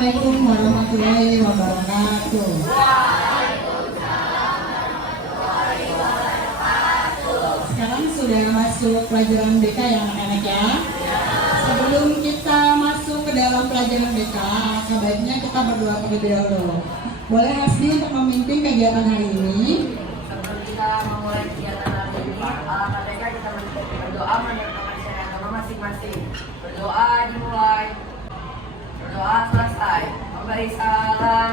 Assalamualaikum warahmatullahi wabarakatuh. Sekarang sudah masuk pelajaran BK ya anak-anak ya. Sebelum kita masuk ke dalam pelajaran BK, sebaiknya kita berdoa terlebih dahulu. Boleh Hasbi untuk memimpin kegiatan hari ini? Sebelum kita memulai kegiatan hari ini, KPK kita berdoa menyertakan syariat agama masing-masing. Berdoa dimulai, berdoa selesai. Memberi salam.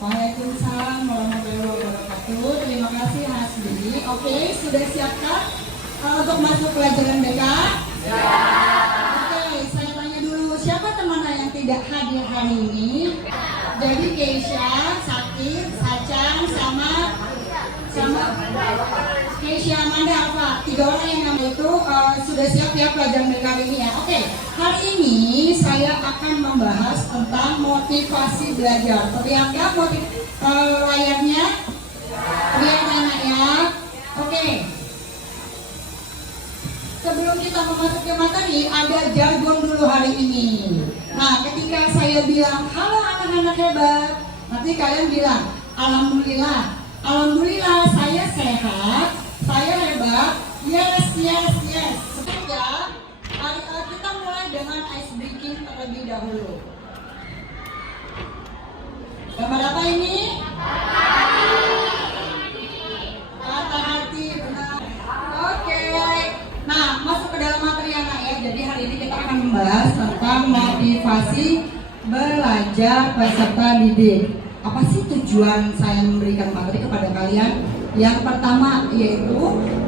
Waalaikumsalam warahmatullahi wabarakatuh. Terima kasih Hasbi. Oke, sudah siapkah untuk masuk pelajaran BK? Ya. Oke, saya tanya dulu, siapa teman yang tidak hadir hari ini? Jadi Keisha, Sakit, Sacang, sama Keisha, Amanda, apa? 3 orang yang nama itu sudah siap ya pelajaran BK hari ini ya. Oke, hari ini saya akan membahas tentang motivasi belajar. Terlihat nggak layarnya? Terlihat anak ya. Oke. Sebelum kita memasuki materi, ada jargon dulu hari ini. Nah, ketika saya bilang, halo anak-anak hebat, nanti kalian bilang, alhamdulillah. Alhamdulillah saya sehat, saya hebat, yes, yes, yes. Sebenarnya, kita mulai dengan ice breaking terlebih dahulu. Gambar apa ini? Kata hati, benar. Oke. Nah, masuk ke dalam materi anak ya. Jadi hari ini kita akan membahas tentang motivasi belajar peserta didik. Apa sih tujuan saya memberikan materi kepada kalian? Yang pertama yaitu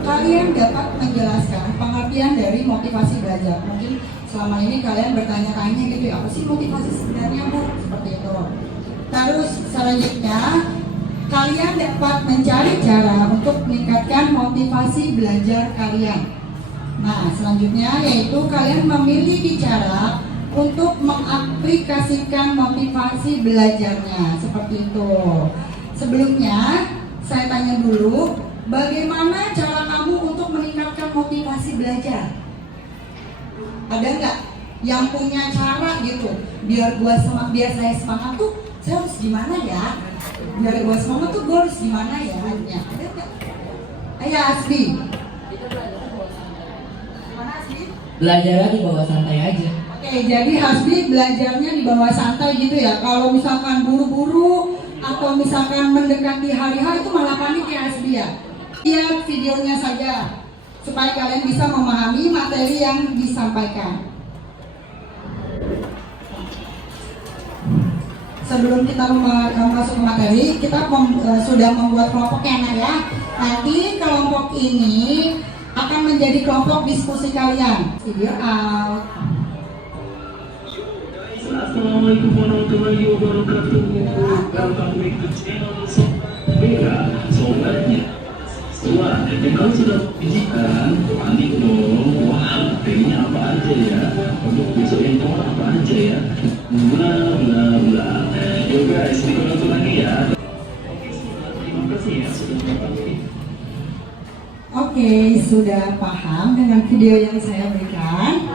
kalian dapat menjelaskan pengertian dari motivasi belajar. Mungkin selama ini kalian bertanya-tanya gitu ya, apa sih motivasi sebenarnya Bu? Seperti itu. Terus selanjutnya kalian dapat mencari cara untuk meningkatkan motivasi belajar kalian. Nah, selanjutnya yaitu kalian memilih cara untuk mengaplikasikan motivasi belajarnya. Seperti itu. Sebelumnya, saya tanya dulu, bagaimana cara kamu untuk meningkatkan motivasi belajar? Ada nggak yang punya cara gitu? Biar saya semangat tuh, saya harus gimana ya? Biar gua semangat tuh, gua harus gimana ya? Ada nggak? Ayo Asbi. Belajarnya di bawah santai aja. Oke, jadi Hasbi belajarnya di bawah santai gitu ya. Kalau misalkan buru-buru atau misalkan mendekati hari H itu malah panik ya Hasbi ya. Lihat videonya saja supaya kalian bisa memahami materi yang disampaikan. Sebelum kita masuk ke materi, kita sudah membuat kelompoknya nah ya. Nanti kelompok ini akan menjadi kelompok diskusi kalian. Video out. Assalamualaikum warahmatullahi wabarakatuh. Welcome back to channel Beka Sobatnya. Wah, kalau sudah dijikan, panik dong. Wah, materinya apa aja ya? Untuk besok yang keluar apa aja ya? Bla bla bla. Yo guys, dikontrol lagi ya. Terima kasih ya sudah menonton. Oke, sudah paham dengan video yang saya berikan?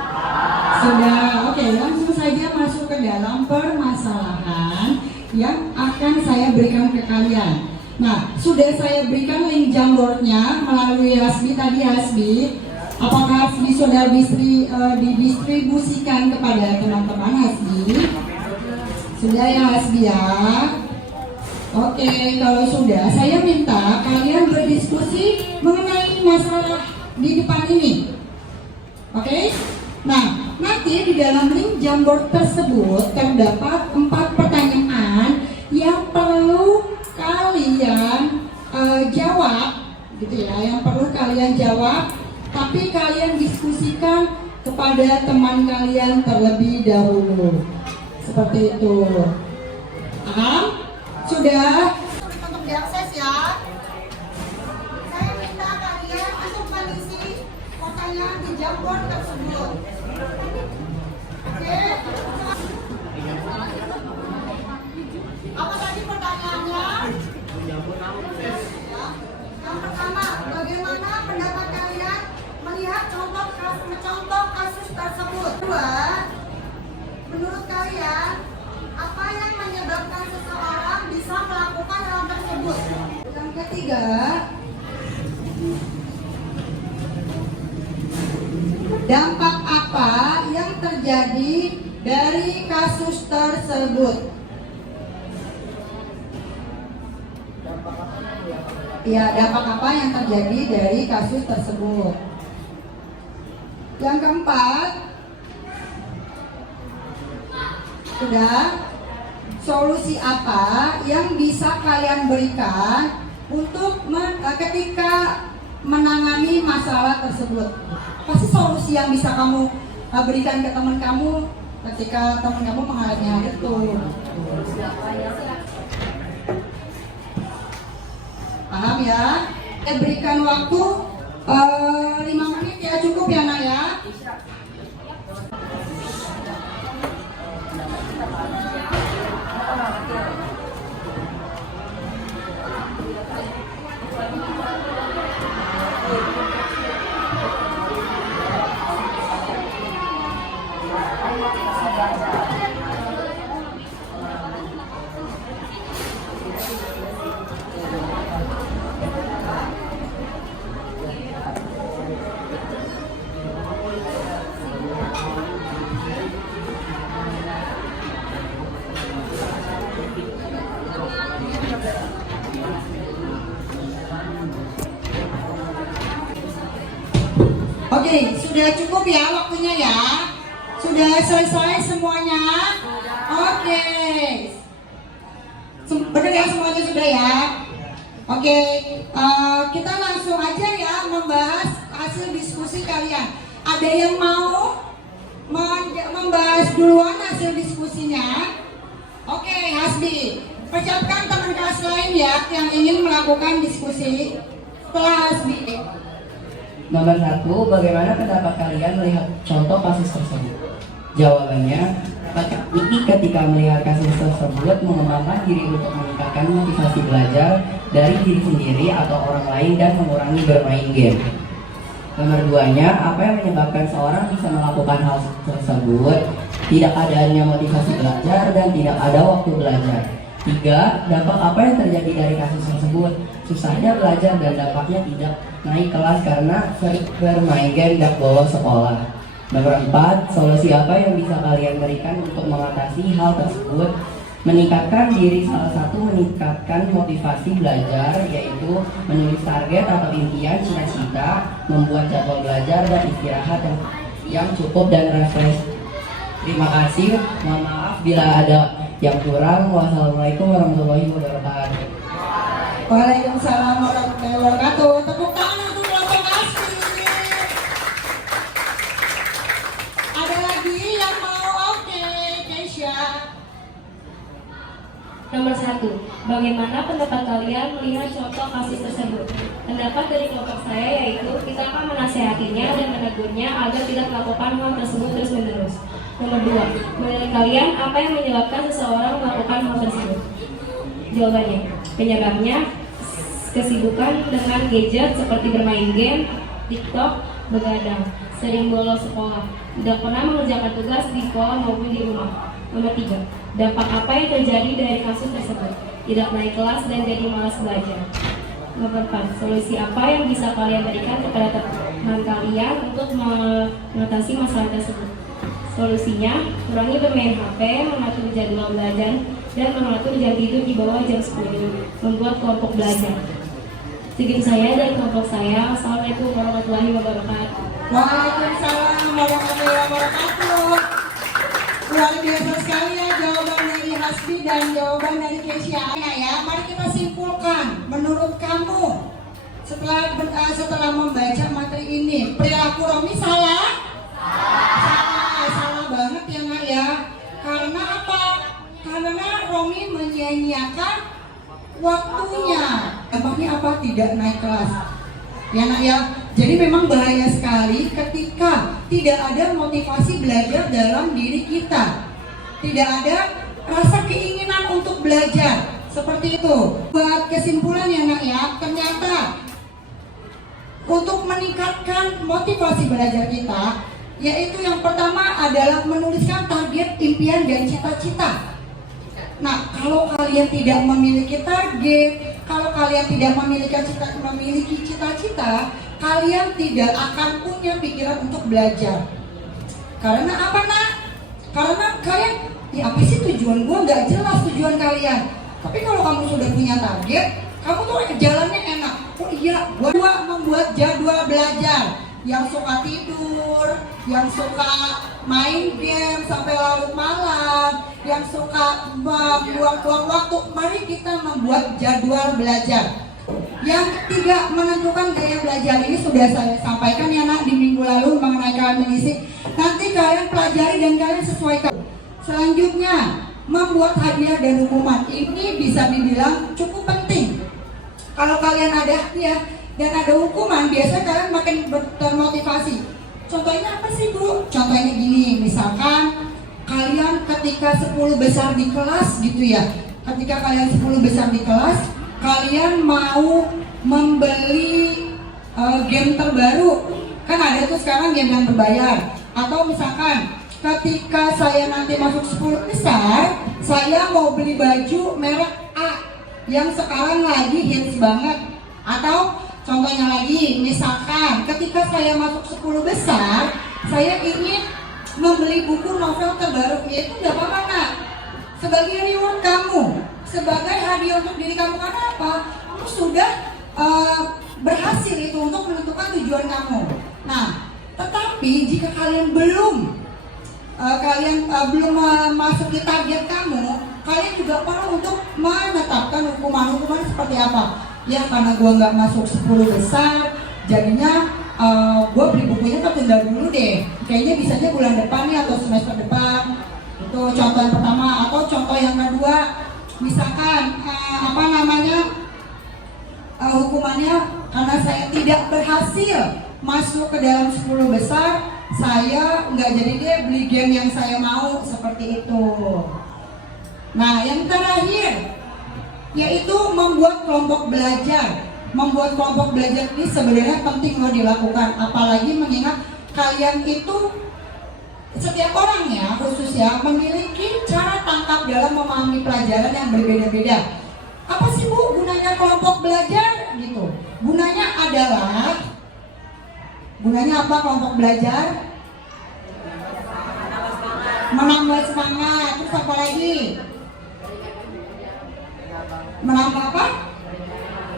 Sudah, oke, langsung saja masuk ke dalam permasalahan yang akan saya berikan ke kalian. Nah, sudah saya berikan link Jamboardnya melalui Hasbi tadi Hasbi. Apakah Hasbi sudah didistribusikan kepada teman-teman Hasbi? Sudah ya Hasbi ya? Oke, kalau sudah, saya minta kalian berdiskusi mengenai masalah di depan ini. Oke? Nah, nanti di dalam link Jamboard tersebut terdapat 4 pertanyaan yang perlu kalian jawab, gitu ya, yang perlu kalian jawab, tapi kalian diskusikan kepada teman kalian terlebih dahulu. Seperti itu. Paham? Sudah? Untuk diakses ya. Saya minta kalian untuk mengisi pertanyaan di Jamboard tersebut. Oke? Apa tadi pertanyaannya? kedua, menurut kalian apa yang menyebabkan seseorang bisa melakukan hal tersebut? Yang ketiga, dampak apa yang terjadi dari kasus tersebut? Ya, dampak apa yang terjadi dari kasus tersebut? Yang keempat, sudah, solusi apa yang bisa kalian berikan untuk ketika menangani masalah tersebut? Pasti solusi yang bisa kamu berikan ke teman kamu ketika teman kamu mengalami hal itu. Paham ya? Kita berikan waktu 5 menit ya, cukup ya nak ya. Oke, sudah cukup ya waktunya ya. Sudah selesai semuanya. Oke. Benar ya, semuanya sudah ya. Oke, kita langsung aja ya membahas hasil diskusi kalian. Ada yang mau membahas duluan hasil diskusinya? Oke, Hasbi, persiapkan teman kelas lain ya yang ingin melakukan diskusi setelah Hasbi. Nomor 1, bagaimana pendapat kalian melihat contoh kasus tersebut? Jawabannya, ini ketika melihat kasus tersebut mengembangkan diri untuk meningkatkan motivasi belajar dari diri sendiri atau orang lain dan mengurangi bermain game. Nomor 2-nya, apa yang menyebabkan seorang bisa melakukan hal tersebut? Tidak adanya motivasi belajar dan tidak ada waktu belajar. 3, dampak apa yang terjadi dari kasus tersebut? Susahnya belajar dan dampaknya tidak naik kelas karena sering bermain game dan bolos sekolah. Nomor 4, solusi apa yang bisa kalian berikan untuk mengatasi hal tersebut? Meningkatkan diri, salah satu meningkatkan motivasi belajar, yaitu menulis target atau impian cita-cita, membuat jadwal belajar dan istirahat yang cukup dan refresh. Terima kasih, mohon maaf bila ada yang kurang. Wassalamualaikum warahmatullahi wabarakatuh. Waalaikumsalam warahmatullahi wabarakatuh. Tepuk tangan untuk kelompok Hasbi. Ada lagi yang mau? Oke, Keisha. Nomor 1, bagaimana pendapat kalian melihat contoh kasus tersebut? Pendapat dari kelompok saya yaitu kita akan menasehatinya dan menegurnya agar tidak melakukan hal tersebut terus-menerus. Nomor 2, menurut kalian apa yang menyebabkan seseorang melakukan hal tersebut? Jawabannya, penyebabnya kesibukan dengan gadget seperti bermain game, TikTok, begadang, sering bolos sekolah, tidak pernah mengerjakan tugas di sekolah maupun di rumah. Nomor 3, dampak apa yang terjadi dari kasus tersebut? Tidak naik kelas dan jadi malas belajar. Nomor 4, solusi apa yang bisa kalian berikan kepada teman kalian untuk mengatasi masalah tersebut? Solusinya, kurangi bermain HP, mengatur jadwal belajar, dan mengatur jam tidur di bawah jam 10, membuat kelompok belajar. Segitu saya dari kelompok saya. Assalamualaikum warahmatullahi wabarakatuh. Waalaikumsalam warahmatullahi wabarakatuh. Luar biasa sekali ya jawaban dari Hasbi dan jawaban dari Keisha ya. Mari kita simpulkan, menurut kamu setelah membaca materi ini, perilaku Romi salah? Salah banget ya nak ya. Karena apa? Karena Romi menyia-nyiakan waktunya. Dampaknya apa? Tidak naik kelas. Ya nak ya. Jadi memang bahaya sekali ketika tidak ada motivasi belajar dalam diri kita. Tidak ada rasa keinginan untuk belajar. Seperti itu. Buat kesimpulan ya nak ya, ternyata untuk meningkatkan motivasi belajar kita, Yaitu yang pertama adalah menuliskan target, impian, dan cita-cita. Nah, kalau kalian tidak memiliki target, kalau kalian tidak memiliki cita-cita, kalian tidak akan punya pikiran untuk belajar. Karena apa, nak? Karena kalian, ya apa sih tujuan gue? Nggak jelas tujuan kalian. Tapi kalau kamu sudah punya target, kamu tuh jalannya enak. Oh iya, gue membuat jadwal belajar. Yang suka tidur, yang suka main game sampai larut malam, yang suka buang-buang waktu, mari kita membuat jadwal belajar. Yang ketiga, menentukan gaya belajar. Ini sudah saya sampaikan ya, nak, di minggu lalu mengenai kalian mengisi. Nanti kalian pelajari dan kalian sesuaikan. Selanjutnya, membuat hadiah dan hukuman. Ini bisa dibilang cukup penting. Kalau kalian ada hadiah dan ada hukuman, biasanya kalian makin termotivasi. Contohnya apa sih, Bu? Contohnya gini, misalkan kalian ketika 10 besar di kelas gitu ya. Ketika kalian 10 besar di kelas, kalian mau membeli game terbaru. Kan ada tuh sekarang game yang berbayar. Atau misalkan ketika saya nanti masuk 10 besar, saya mau beli baju merek A yang sekarang lagi hits banget. Atau contohnya lagi, misalkan ketika saya masuk 10 besar, saya ingin membeli buku novel terbaru. Ya itu gak apa-apa, nak. Sebagai reward kamu, sebagai hadiah untuk diri kamu. Karena apa? Kamu sudah berhasil itu untuk menentukan tujuan kamu. Nah, tetapi jika kalian belum memasuki target kamu, kalian juga perlu untuk menetapkan hukuman seperti apa. Ya, karena gue nggak masuk 10 besar, jadinya gue beli bukunya tertunda dulu deh. Kayaknya bisanya bulan depan nih atau semester depan. Itu contoh yang pertama. Atau contoh yang kedua, misalkan hukumannya karena saya tidak berhasil masuk ke dalam 10 besar, saya nggak jadi deh beli game yang saya mau, seperti itu. Nah, yang terakhir yaitu membuat kelompok belajar. Membuat kelompok belajar ini sebenarnya penting loh dilakukan, apalagi mengingat kalian itu setiap orang ya, khususnya memiliki cara tangkap dalam memahami pelajaran yang berbeda-beda. Apa sih, Bu, gunanya kelompok belajar gitu? Gunanya apa kelompok belajar? Menambah semangat. Terus apa lagi? Menambah apa?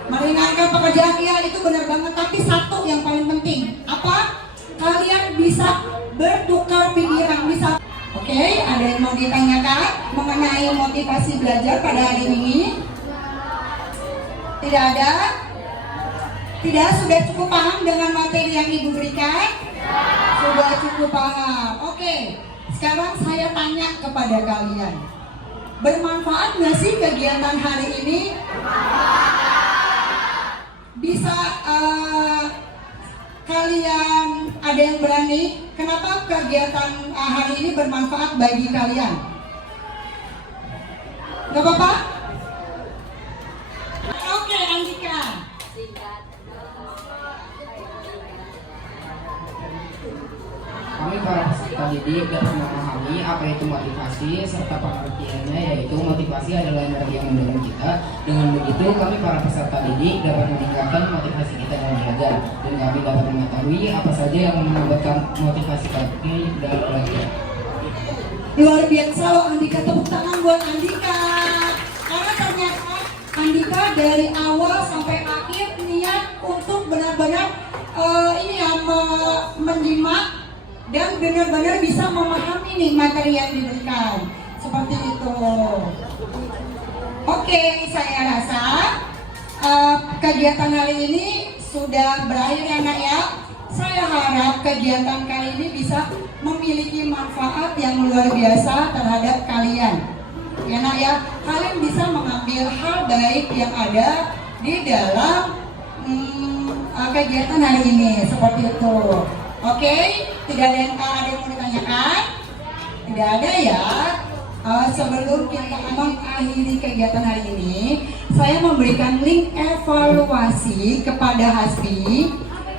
Meringankan pekerjaan. Ya, itu benar banget. Tapi satu yang paling penting, apa? Kalian bisa bertukar pikiran. Bisa. Oke, ada yang mau ditanyakan mengenai motivasi belajar pada hari ini? Tidak ada? Tidak, sudah cukup paham dengan materi yang Ibu berikan? Sudah cukup paham. Oke, sekarang saya tanya kepada kalian, bermanfaat nggak sih kegiatan hari ini? Bisa kalian ada yang berani? Kenapa kegiatan hari ini bermanfaat bagi kalian? Gak apa-apa? Oke, Andika. Kami para peserta didik dapat memahami apa itu motivasi serta pengertiannya, yaitu motivasi adalah energi yang mendorong kita. Dengan begitu, kami para peserta didik dapat meningkatkan motivasi kita dalam belajar, dan kami dapat mengetahui apa saja yang menambahkan motivasi kami dalam belajar. Luar biasa loh Andika, tepuk tangan buat Andika. Karena ternyata Andika dari awal sampai akhir niat untuk benar-benar menyimak dan benar-benar bisa memahami nih materi yang diberikan. Seperti itu. Oke, saya rasa kegiatan hari ini sudah berakhir ya, nak ya. Saya harap kegiatan kali ini bisa memiliki manfaat yang luar biasa terhadap kalian. Ya, nak ya, kalian bisa mengambil hal baik yang ada di dalam kegiatan hari ini, seperti itu. Oke, tidak ada yang mau ditanyakan? Tidak ada ya. Sebelum kita mengakhiri kegiatan hari ini, saya memberikan link evaluasi kepada Hasbi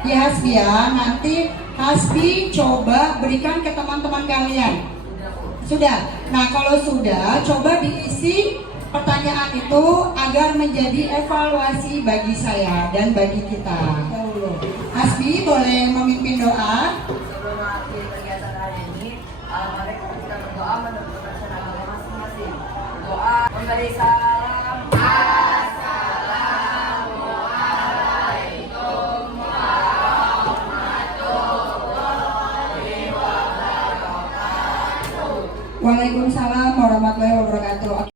Ya Hasbi ya, nanti Hasbi coba berikan ke teman-teman kalian. Sudah. Nah kalau sudah, coba diisi pertanyaan itu agar menjadi evaluasi bagi saya dan bagi kita. Hasbi boleh memimpin doa. Sebelum mengakhiri kegiatan hari ini, mari kita berdoa menurut kepercayaan agama masing-masing. Doa memberi salam. Waalaikumsalam warahmatullahi wabarakatuh.